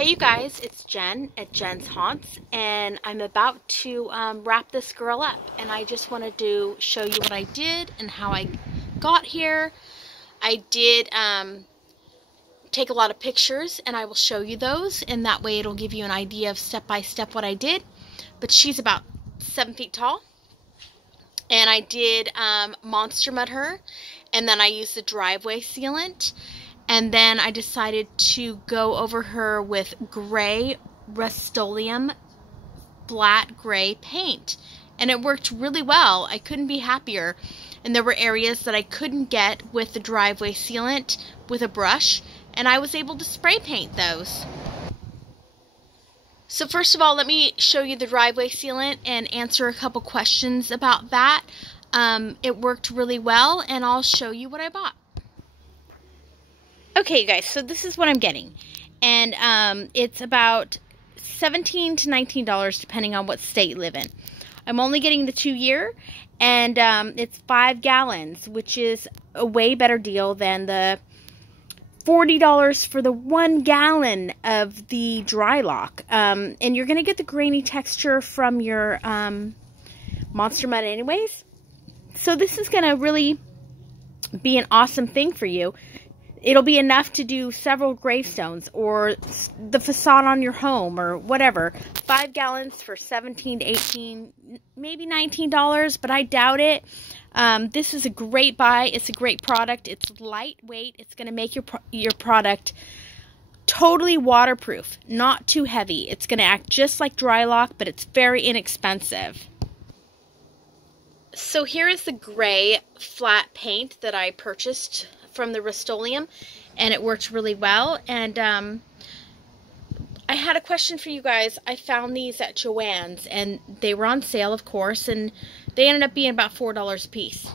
Hey you guys, it's Jen at Jen's Haunts, and I'm about to wrap this girl up, and I just wanted to show you what I did and how I got here. I did take a lot of pictures, and I will show you those, and that way it'll give you an idea of step by step what I did. But she's about 7 feet tall, and I did monster mud her, and then I used the driveway sealant. And then I decided to go over her with gray Rust-Oleum flat gray paint. And it worked really well. I couldn't be happier. And there were areas that I couldn't get with the driveway sealant with a brush. And I was able to spray paint those. So first of all, let me show you the driveway sealant and answer a couple questions about that. It worked really well, and I'll show you what I bought. Okay, you guys, so this is what I'm getting, and it's about $17 to $19 depending on what state you live in. I'm only getting the 2-year, and it's 5 gallons, which is a way better deal than the $40 for the 1 gallon of the dry lock. And you're going to get the grainy texture from your monster mud anyways. So this is going to really be an awesome thing for you. It'll be enough to do several gravestones or the facade on your home or whatever. 5 gallons for $17 to $18, maybe $19, but I doubt it. This is a great buy. It's a great product. It's lightweight. It's going to make your product totally waterproof, not too heavy. It's going to act just like dry lock, but it's very inexpensive. So here is the gray flat paint that I purchased from the Rust-Oleum, and it worked really well. And I had a question for you guys. I found these at Joann's, and they were on sale, of course, and they ended up being about $4 a piece.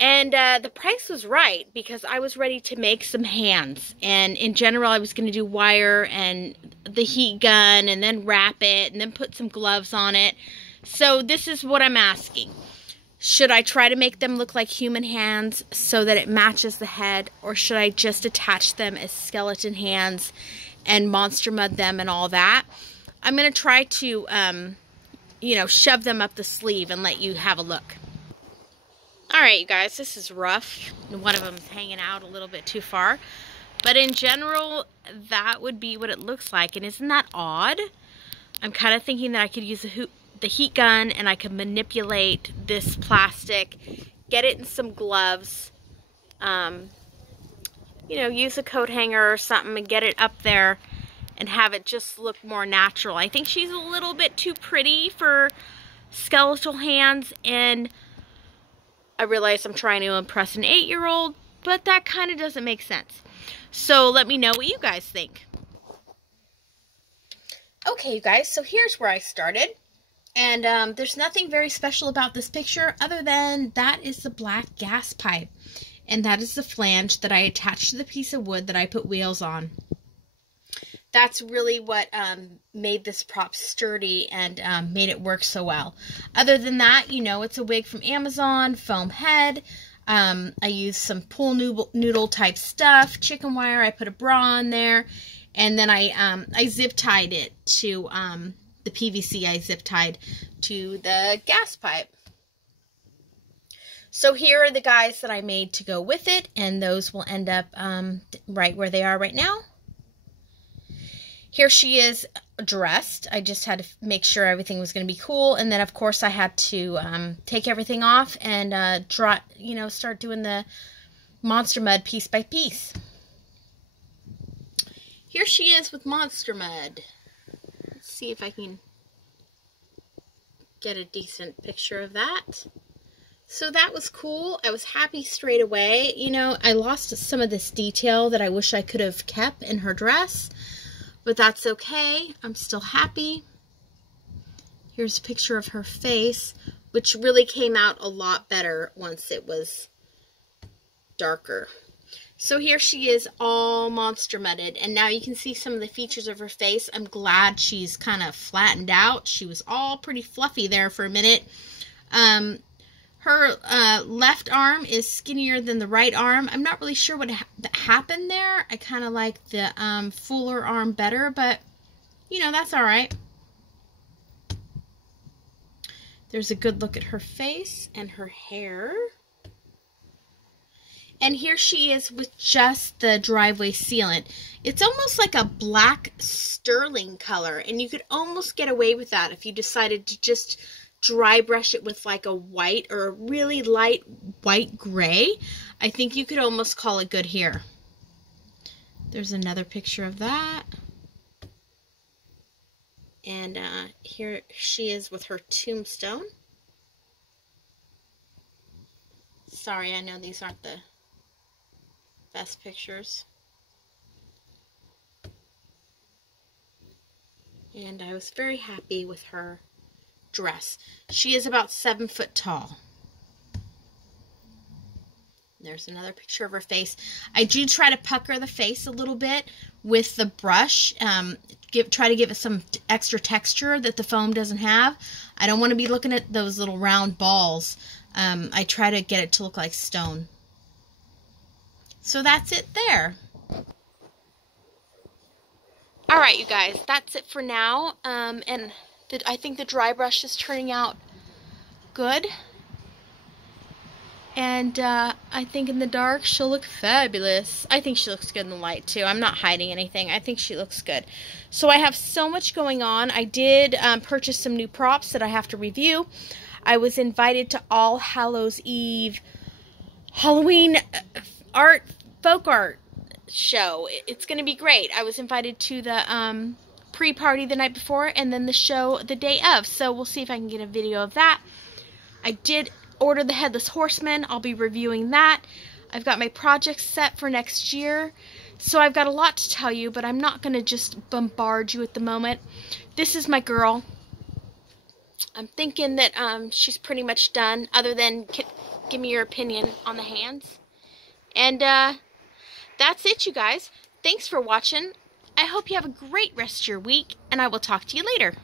And the price was right, because I was ready to make some hands, and in general I was going to do wire and the heat gun and then wrap it and then put some gloves on it. So this is what I'm asking. Should I try to make them look like human hands so that it matches the head, or should I just attach them as skeleton hands and monster mud them and all that? I'm going to try to, you know, shove them up the sleeve and let you have a look. Alright, you guys, this is rough. One of them is hanging out a little bit too far. But in general, that would be what it looks like. And isn't that odd? I'm kind of thinking that I could use the heat gun, and I can manipulate this plastic, get it in some gloves, you know, use a coat hanger or something and get it up there and have it just look more natural. I think she's a little bit too pretty for skeletal hands, and I realize I'm trying to impress an 8-year-old, but that kind of doesn't make sense. So let me know what you guys think. Okay, you guys, so here's where I started. And there's nothing very special about this picture other than that is the black gas pipe. And that is the flange that I attached to the piece of wood that I put wheels on. That's really what made this prop sturdy and made it work so well. Other than that, you know, it's a wig from Amazon, foam head. I used some pool noodle type stuff, chicken wire. I put a bra on there. And then I zip tied it to the PVC I zip tied to the gas pipe. So here are the guys that I made to go with it, and those will end up right where they are right now. Here she is dressed. I just had to make sure everything was going to be cool, and then of course I had to take everything off and start doing the monster mud piece by piece. Here she is with monster mud. Let's see if I can get a decent picture of that. So that was cool. I was happy straight away. You know, I lost some of this detail that I wish I could have kept in her dress, but that's okay. I'm still happy. Here's a picture of her face, which really came out a lot better once it was darker. So here she is, all monster mudded, and now you can see some of the features of her face. I'm glad she's kind of flattened out. She was all pretty fluffy there for a minute. Her left arm is skinnier than the right arm. I'm not really sure what happened there. I kind of like the fuller arm better, but, you know, that's all right. There's a good look at her face and her hair. And here she is with just the driveway sealant. It's almost like a black sterling color, and you could almost get away with that if you decided to just dry brush it with like a white or a really light white gray. I think you could almost call it good here. There's another picture of that. And here she is with her tombstone. Sorry, I know these aren't the best pictures. And I was very happy with her dress. She is about 7 foot tall. There's another picture of her face. I do try to pucker the face a little bit with the brush. Try to give it some extra texture that the foam doesn't have. I don't want to be looking at those little round balls. I try to get it to look like stone. So that's it there. All right, you guys, that's it for now. And I think the dry brush is turning out good. And I think in the dark, she'll look fabulous. I think she looks good in the light, too. I'm not hiding anything. I think she looks good. So I have so much going on. I did purchase some new props that I have to review. I was invited to All Hallows Eve Halloween folk art show. It's going to be great. I was invited to the pre-party the night before and then the show the day of. So we'll see if I can get a video of that. I did order the Headless Horseman. I'll be reviewing that. I've got my projects set for next year. So I've got a lot to tell you, but I'm not going to just bombard you at the moment. This is my girl. I'm thinking that she's pretty much done, other than give me your opinion on the hands. And that's it, you guys. Thanks for watching. I hope you have a great rest of your week, and I will talk to you later.